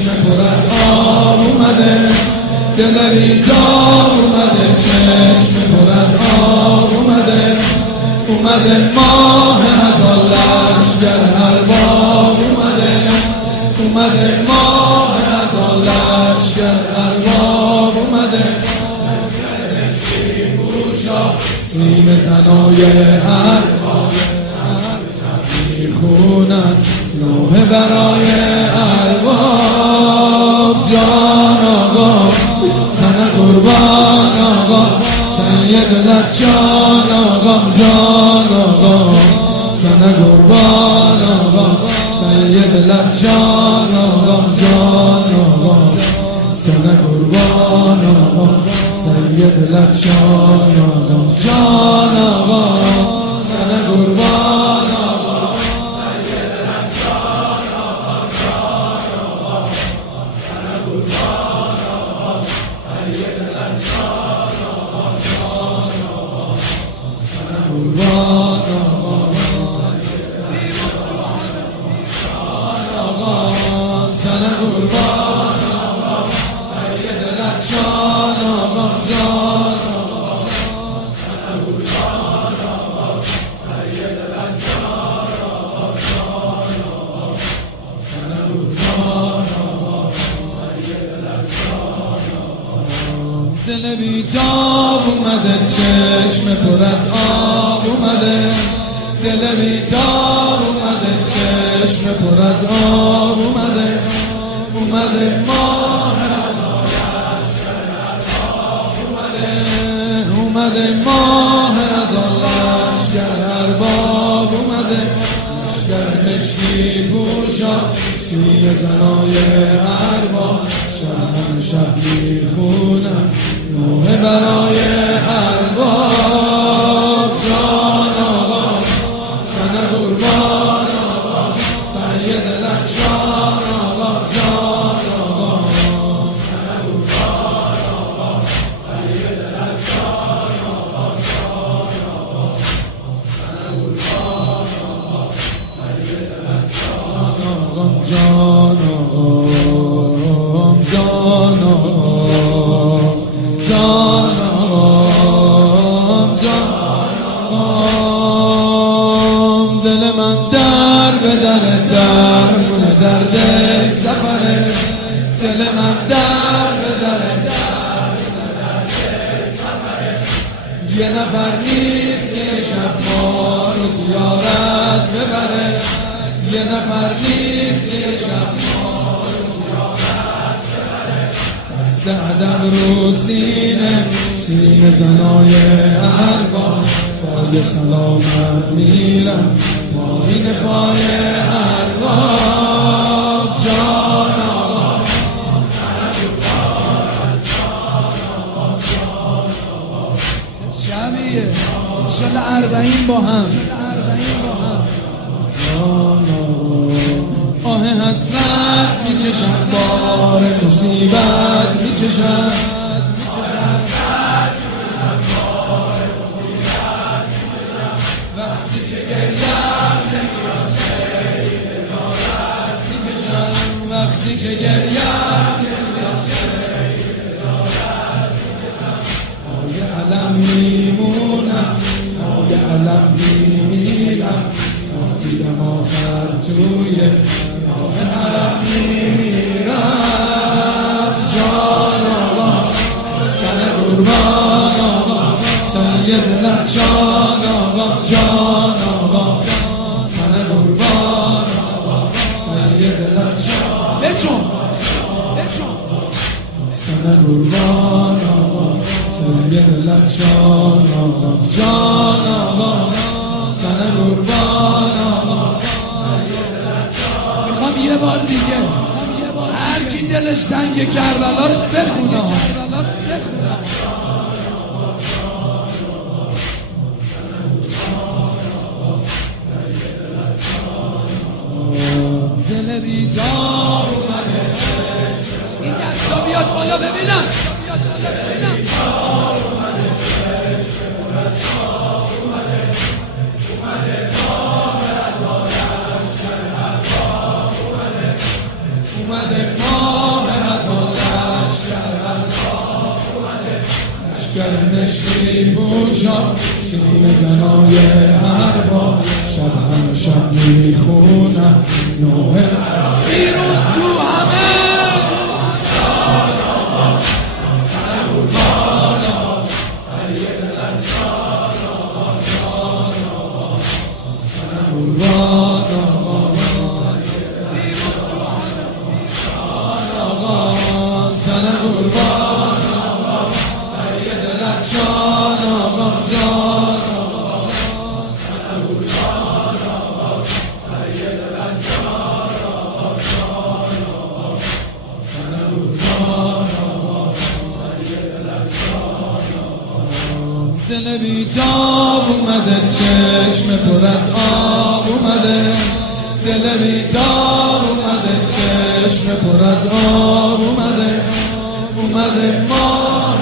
چشم پر از آب اومده، دل بیتاب اومده، چشم پر از آب اومده، اومده ماه هزار لشکر ارباب اومده، اومده ماه هزار لشکر ارباب اومده، سیم زنای ارباب میخونن نوحه برای ارباب. جان آقا سن قربان آقا، سید لچان آقا، جان آقا سن قربان آقا، سید لچان آقا، جان آقا سن قربان آقا، سید لچان آقا، جان آقا سن قربان آقا، سید لچان آقا، جان آقا سن قربان آقا، سید لچان آقا، جان آقا سن قربان آقا، سن قربان آقا، سید لچان آقا، جان آقا سن قربان آقا، سید لچان آقا، جان آقا سن قربان آقا، سید لچان آقا. دل بیتاب اومده، چشم پر از آب اومده، دل بیتاب اومده، چشم پر از آب اومده، اومده ماه اومده ماه هزار لشکر ارباب اومده، لشکر مشکی پوشا سیم زنای ارباب، شب شب میخونن نوحه برای ارباب. جان آقا سن قربان آقا، سید لچان آقا، جان آقا سن قربان آقا، سید لچان آقا، جان آقا سن قربان آقا، سید لچان آقا، جان آقا، جان آقا، جان آقا، جان آقا. دل من در به در مونه درد سفره، دل من در به در سفره، یه نفر نیست که شب ما رو زیارت ببره، یه نفر نیست که شب ما رو زیارت ببره. دست عدم رو سینه، سینه زنای ارباب، پای سلامت میرم پایین پای ارباب. جان آقا شبیه شل 40 با هم، جان آقا آه حسرت میکشن، بار مصیبت میکشن، وقتی که گریم نمیاد میکشم، وقتی که گریم نمیاد پای علم میمونم، پای علم میمیرم، تا دیدم آخر توی راه حرم میمیرم. جان آقا سن قربان آقا، سید لچان آقا، جان آقا سن قربان آقا، سید لچان بچون سن قربان آقا، سید لچان آقا، جان آقا سن قربان آقا. میخوام یه بار دیگه هر کی دلش تنگ کربلاست بخونه، دل بیدار اومده، این دستا بیاد بالا ببینم، اومده لشکرش میپوشد سیم زنای ارباب شب هم شب میخونن نوح بیرون تو همه سنه قربان سید لچان آقا جان سنه قربان سید لچان آقا جان سنه قربان سید لچان دل بیتاب اومده چشم پر از آب اومده دل بیتاب اومده چشم پر از آب اومده اومده ماه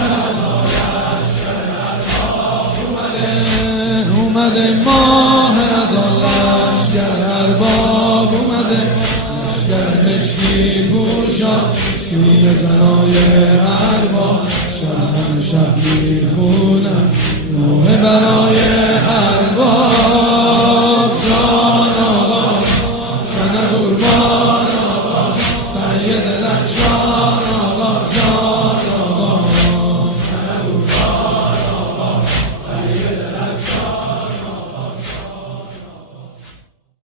اومده ماه از آن لشکر ارباب اومده لشکرش میپوشد سیم زنای ارباب شب هم شب میخونن نوح برای ارباب